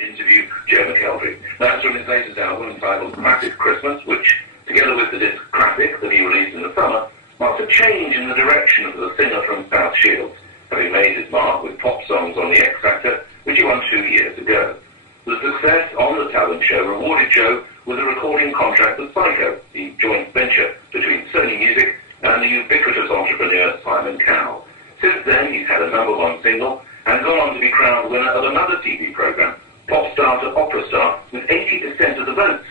interview Joe Mcelderry. That's from his latest album entitled Classic Christmas, which, together with the disc Classic that he released in the summer, marks a change in the direction of the singer from South Shields, having made his mark with pop songs on The X Factor, which he won 2 years ago. The success on the talent show rewarded Joe with a recording contract with Psycho, the joint venture between Sony Music and the ubiquitous entrepreneur Simon Cowell. Since then, he's had a #1 single and gone on to be crowned winner of another TV program, Pop Star to Opera Star, with 80% of the votes.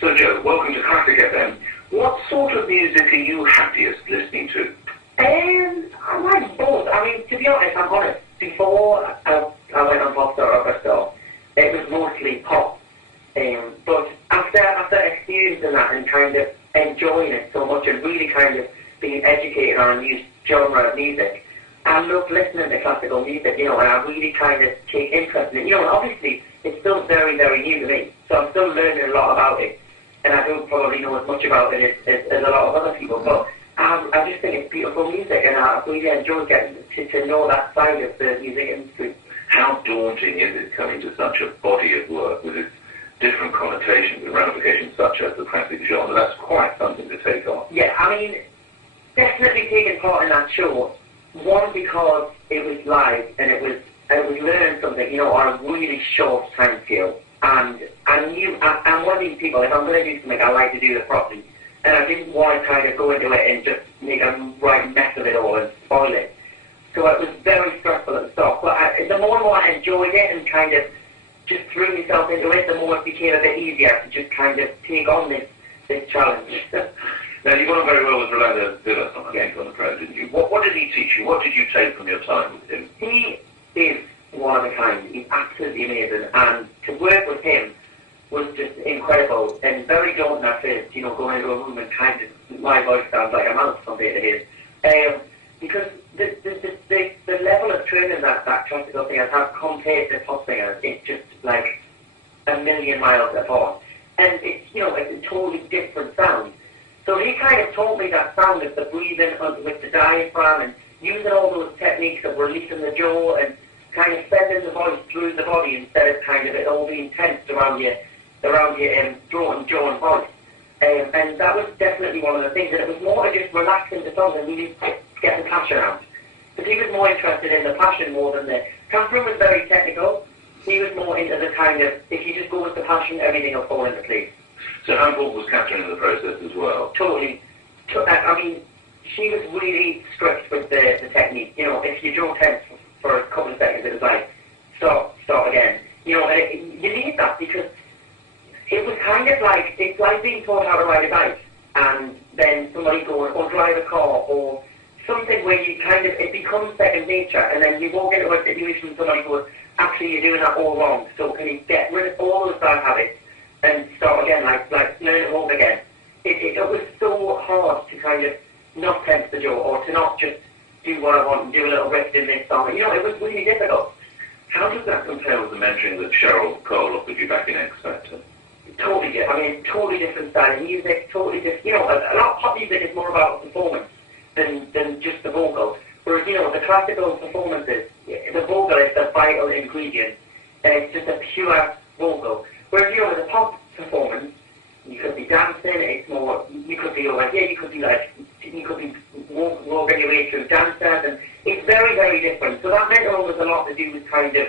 So, Joe, welcome to Classic FM. What sort of music are you happiest listening to? I like both. I mean, to be honest, I'm honest. Before I went on Pop Star Opera Star, it was mostly pop. But after experiencing that and kind of enjoying it so much and really kind of being educated on a new genre of music, I love listening to classical music, and I really kind of take interest in it. And obviously, it's still very, very new to me, so I'm still learning a lot about it, and I don't probably know as much about it as a lot of other people, but I just think it's beautiful music, and I really enjoy getting to know that side of the music industry. How daunting is it coming to such a body of work with its different connotations and ramifications such as the classic genre? That's quite something to take on. Yeah, I mean, definitely taking part in that show. One, because it was live and it was learning something, on a really short time scale. And I knew, I'm one of these people, if I'm going to do something, I like to do it properly. And I didn't want to kind of go into it and just make a right mess of it all and spoil it. So it was very stressful at the start. But the more and more I enjoyed it and kind of just threw myself into it, the more it became a bit easier to just kind of take on this challenge. Now, you got on very well with Rolando Villa on the program, didn't you? What did he teach you? What did you take from your time with him? He is one of a kind. He's absolutely amazing. And to work with him was just incredible and very daunting at first, going into a room and kind of, my voice sounds like a mouse compared to his. Because the level of training that classical singers have compared to pop singers, it's just like a million miles apart. And it's, it's a totally different sound. So he kind of taught me that sound of the breathing with the diaphragm and using all those techniques of releasing the jaw and kind of sending the voice through the body instead of kind of it all being tensed around your jaw and voice. And that was definitely one of the things. And it was more just relaxing the song and really get the passion out. But he was more interested in the passion more than the... Catherine was very technical. He was more into the kind of, if you just go with the passion, everything will fall into place. So how important was Catherine in the process as well? Totally. I mean, she was really strict with the technique. If you draw tense for a couple of seconds, it was like, start again. And you need that because it was kind of like, it's like being taught how to ride a bike and then somebody going, or drive a car, or something where you kind of, it becomes second nature, and then you walk into a situation and somebody goes, actually you're doing that all wrong, so can you get rid of all those bad habits and start again, like learn to walk again. It was so hard to kind of not tense the jaw, or to not just do what I want and do a little riff in this song. It was really difficult. How does that compare with the mentoring that Cheryl Cole offered you back in X Factor? Totally different. I mean, totally different style of music, totally different. A lot of pop music is more about performance than just the vocals. Whereas, the classical performances, the vocal is the vital ingredient, and it's just a pure vocal. Whereas, with a pop performance, you could be dancing, it's more, you could be over here, you could be walking your way through dancers, and it's very, very different. So that meant there was a lot to do with kind of,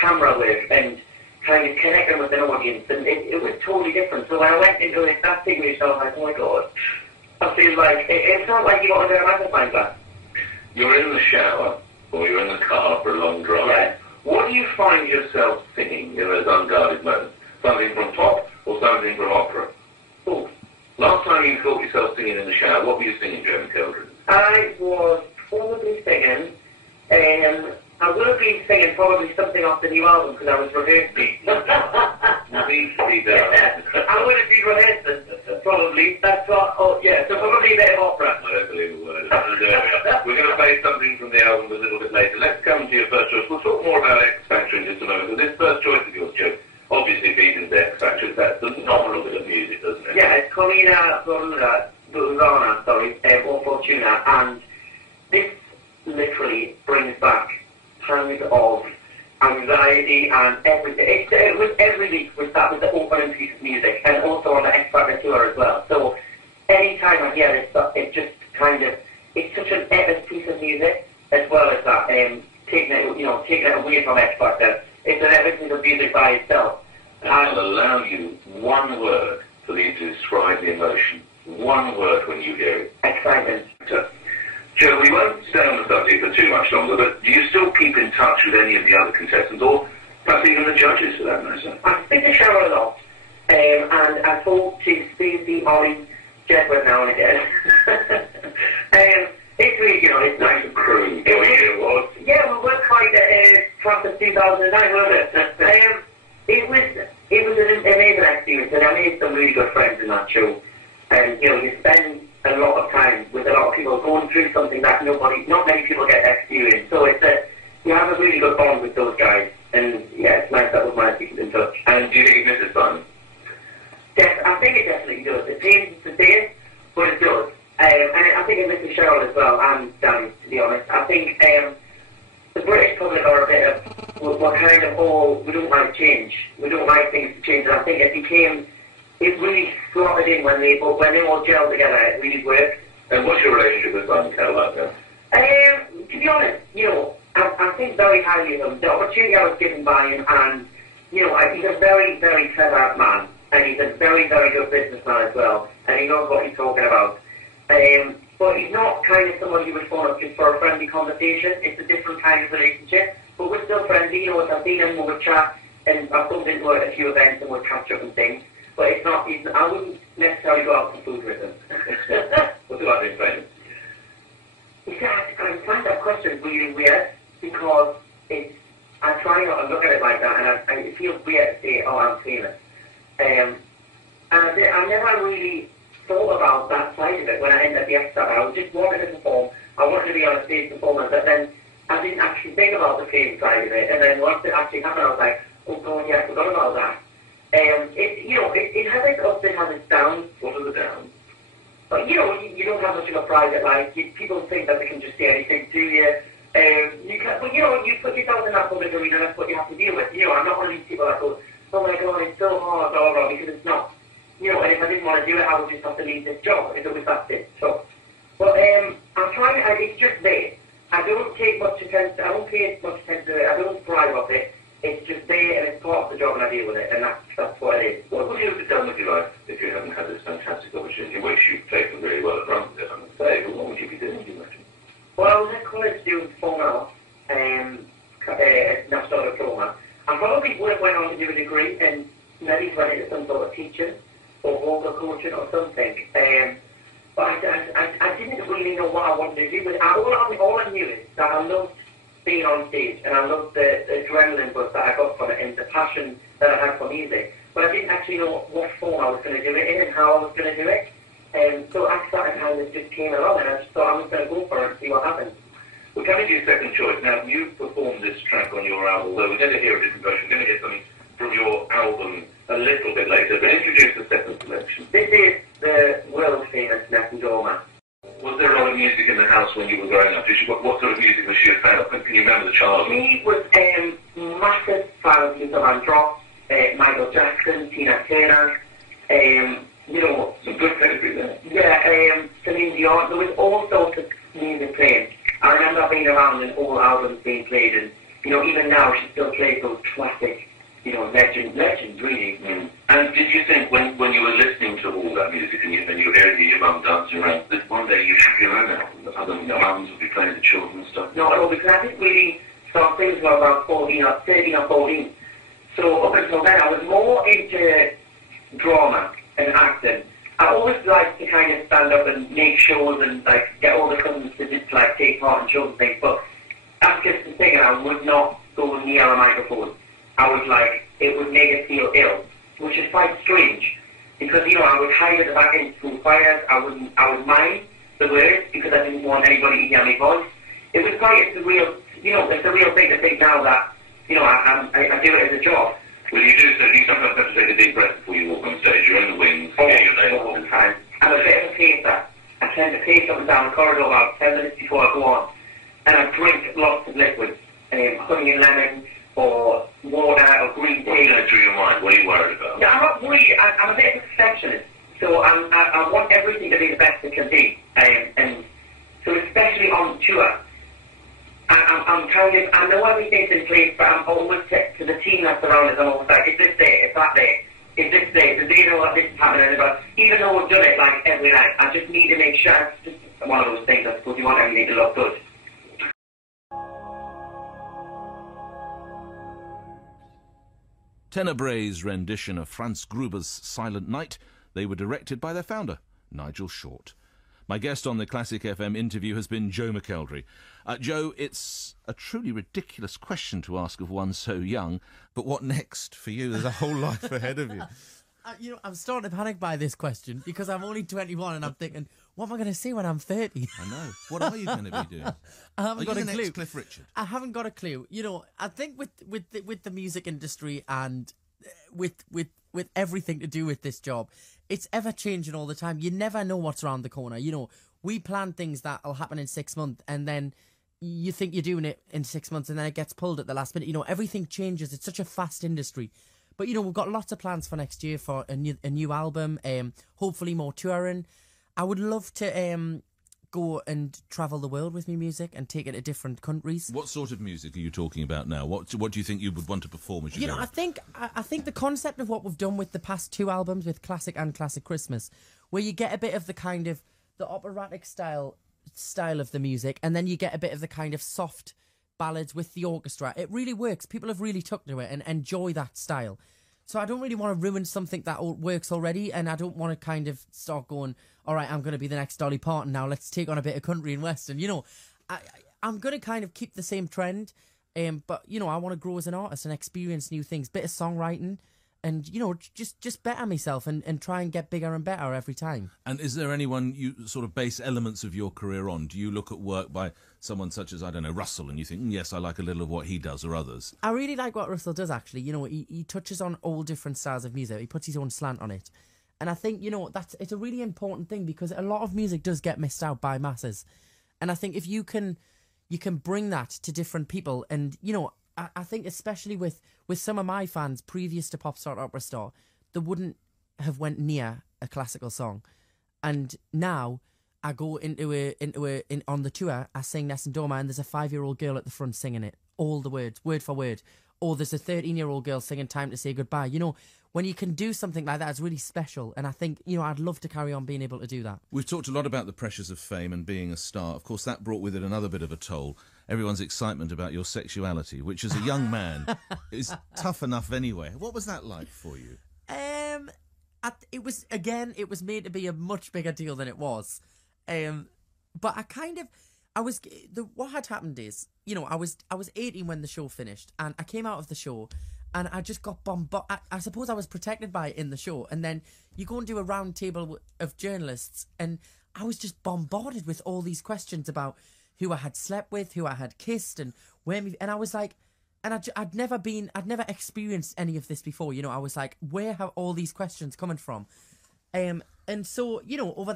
camera work and kind of connecting with an audience, and it was totally different. So when I went into that signature, I was like, oh my God, I feel like, it's not like you got under a magnifying glass. You're in the shower, or you're in the car for a long drive. Yeah. What do you find yourself singing in those unguarded moments? Something from pop or something from opera? Oh. Last time you caught yourself singing in the shower, what were you singing, Joe Mcelderry? I was probably singing, I would have been singing probably something off the new album because I was rehearsing. I would have been rehearsing, probably. That's what, so probably a bit of opera. I don't believe a word. We're going to play something from the album a little bit later. Let's come to your first choice. We'll talk more about X Factor in just a moment, but this first choice of yours, Joe, obviously feeds into X Factor. That's a phenomenal bit of music, doesn't it? Yeah, it's Colina Burana, or Fortuna, and this literally brings back times of anxiety and everything. it was every week was that was the opening piece of music, and also on the X Factor tour as well. So any time I hear it, it just kind of, it's such an epic piece of music, as well as that, taking it away from X Factor. It's an epic piece of music by itself. And I'll allow you one word for you to describe the emotion. One word when you hear it. Excitement. Joe, we won't stay on the subject for too much longer, but do you still keep in touch with any of the other contestants, or perhaps even the judges for that matter? I speak to Cheryl a lot, and I talk to Stacey, Ollie, Jedward now and again. It's really, it's nice and crew. It was. Yeah, we were quite France of 2009, wasn't it? It was an amazing experience, and I made some really good friends in that show. And, you spend a lot of time with a lot of people going through something that not many people get to experience. So you have a really good bond with those guys. And, yeah, it's nice that was my people in touch. And do you think it misses fun? I think it definitely does. It pains to say it, but it does. And I think it misses Cheryl as well, and Danny, to be honest. I think the British public are a bit of, we're kind of we don't like change. We don't like things to change. And I think it really slotted in when they all gelled together. It really worked. And what's your relationship with Simon Cowell like that? To be honest, I think very highly of him. The opportunity I was given by him, and, he's a very, very clever man. And he's a very, very good businessman as well. And he knows what he's talking about. But he's not kind of someone you would phone up just for a friendly conversation. It's a different kind of relationship. But we're still friendly. If I've seen him, we would chat. And I've bumped into a few events and we'll catch up and things. But it's not, I wouldn't necessarily go out for food with him. What's it like being famous? I find that question really weird because I try not to look at it like that, and it feels weird to say, oh, I'm famous. And I never really thought about that side of it when I ended up the X Factor. I just wanted to perform. I wanted to be on a stage performance, but then I didn't actually think about the fame side of it. And then once it actually happened, I was like, oh God, yeah, I forgot about that. It has its ups, it has its downs. What are the downs? But, you don't have much of a private life. People think that they can just say anything to you. You put yourself in that public arena, that's what you have to deal with. I'm not one of these people that go, oh my God, it's so hard, blah, blah, because it's not. And if I didn't want to do it, I would just have to leave this job if it was that bit tough. But I'm trying, it's just there. I don't take much attention, I don't pay much attention to it, I don't thrive off it. It's just there and it's part of the job and I deal with it, and that's what it is. What would you have done with your life if you hadn't had this fantastic opportunity, which you've taken really well advantage of, I must say, but what would you be doing, do you imagine? Well, I was at college doing Formula, National Diploma. I probably would have went on to do a degree and maybe went into some sort of teaching or vocal coaching or something. But I didn't really know what I wanted to do with it. All I knew is that I loved being on stage, and I loved the adrenaline buzz that I got from it and the passion that I had for music. But I didn't actually know what form I was going to do it in and how I was going to do it. So I started kind of just came along, and I just thought I was going to go for it and see what happens. We're coming to your second choice. Now, you performed this track on your album, although we're going to hear a different version. We're going to get something from your album a little bit later. But introduce the second selection. This is the world-famous Mcelderry. Was there a lot of music in the house when you were growing up? What sort of music was she a fan of? Can you remember the childhood? She was a massive fan of Luther Vandross, Michael Jackson, Tina Turner, some good pedigree there. Yeah, Celine Dion. There was all sorts of music playing. I remember being around and all albums being played, and even now she still plays those classic, legends really. Mm. And did you think when you were listening to all that music and you were hearing your mum dancing around, that one day you'd have your own album, that other mums would be playing the children and stuff? No, because I didn't really start things until about 13 or 14. So up until then, I was more into drama and acting. I always liked to kind of stand up and make shows and get all the cousins to just take part in shows and things. But as just a singer, I would not go near a microphone. I would it would make it feel ill, which is quite strange because I would hide at the back end through fires. I would mind the words because I didn't want anybody to hear my voice. It was it's a real thing to think now that I do it as a job. Well, you do, so you sometimes have to take a deep breath before you walk on stage. You're in the wings, all the time. I'm a bit of a pacer. I tend to pace up and down the corridor about 10 minutes before I go on. And I drink lots of liquids, honey and lemon, or water, or green tea. be the best it can be. And so especially on tour, I'm kind of, I know everything's in place, but I'm always to the team that's around us, I'm always like, is this there? Is that there? Is this there? Do they know that this is happening? But even though we've done it like every night, I just need to make sure. It's just one of those things, I suppose you want everything to look good. Tenebrae's rendition of Franz Gruber's Silent Night. They were directed by their founder, Nigel Short. My guest on the Classic FM interview has been Joe Mcelderry. Joe, it's a truly ridiculous question to ask of one so young, but what next for you? There's a whole life ahead of you. I'm starting to panic by this question because I'm only 21 and I'm thinking, what am I going to say when I'm 30? I know. What are you going to be doing? I haven't got a clue. Next Cliff Richard? I haven't got a clue. I think with the music industry and with everything to do with this job, it's ever changing all the time. You never know what's around the corner. We plan things that'll happen in 6 months, and then you think you're doing it in 6 months, and then it gets pulled at the last minute. Everything changes. It's such a fast industry. But we've got lots of plans for next year for a new album. Hopefully more touring. I would love to go and travel the world with my music and take it to different countries. What sort of music are you talking about now? What do you think you would want to perform as you go? I think the concept of what we've done with the past 2 albums, with Classic and Classic Christmas, where you get a bit of the kind of the operatic style of the music, and then you get a bit of the kind of soft ballads with the orchestra. It really works. People have really took to it and enjoy that style. So I don't really want to ruin something that works already, and I don't want to kind of start going, all right, I'm going to be the next Dolly Parton now, let's take on a bit of country and western. I'm going to kind of keep the same trend, but, I want to grow as an artist and experience new things, bit of songwriting, and, just better myself and try and get bigger and better every time. And is there anyone you sort of base elements of your career on? Do you look at work by someone such as, I don't know, Russell, and you think, yes, I like a little of what he does, or others? I really like what Russell does, actually. He touches on all different styles of music. He puts his own slant on it. And I think, it's a really important thing, because a lot of music does get missed out by masses. And I think if you can bring that to different people, and, I think especially with some of my fans previous to Pop Star Opera Star, they wouldn't have went near a classical song. And now I go on the tour, I sing Nessun Dorma, and there's a 5-year-old girl at the front singing it, all the words, word for word. Or there's a 13-year-old girl singing Time to Say Goodbye. When you can do something like that, it's really special. And I think, I'd love to carry on being able to do that. We've talked a lot about the pressures of fame and being a star. Of course, that brought with it another bit of a toll. Everyone's excitement about your sexuality, which as a young man is tough enough anyway. What was that like for you? It was made to be a much bigger deal than it was. But what had happened is, I was 18 when the show finished, and I came out of the show, and I just got bombarded. I suppose I was protected by it in the show, and then you go and do a round table of journalists, and I was just bombarded with all these questions about who I had slept with, who I had kissed, and and I was like, and I'd never experienced any of this before. I was like, where have all these questions coming from? And so,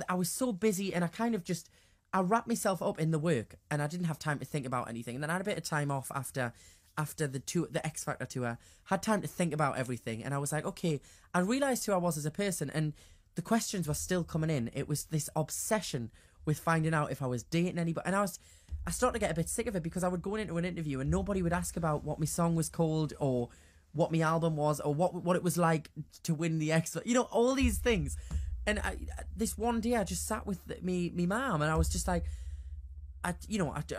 I was so busy, and I wrapped myself up in the work, and I didn't have time to think about anything. And then I had a bit of time off after the tour, the X Factor tour, had time to think about everything. And I was like, okay, I realised who I was as a person, and the questions were still coming in. It was this obsession with finding out if I was dating anybody. And I started to get a bit sick of it, because I would go into an interview and nobody would ask about what my song was called, or what my album was, or what it was like to win the X Factor, all these things. And this one day I just sat with me mum, and I was just like, I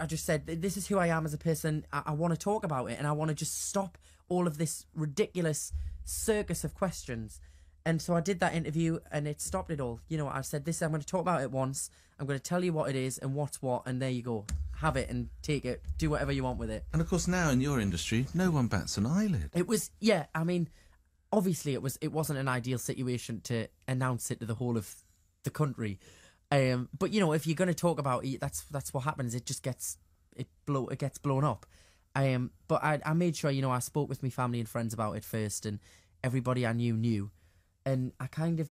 just said, this is who I am as a person. I want to talk about it, and I want to just stop all of this ridiculous circus of questions. And so I did that interview, and it stopped it all. I said, I'm going to talk about it once. I'm going to tell you what it is and what's what, and there you go. Have it and take it. Do whatever you want with it. And of course, now in your industry, no one bats an eyelid. It was, obviously it wasn't an ideal situation to announce it to the whole of the country. But if you're going to talk about it, that's what happens. It just gets blown up. But I made sure, I spoke with my family and friends about it first, and everybody I knew. And I kind of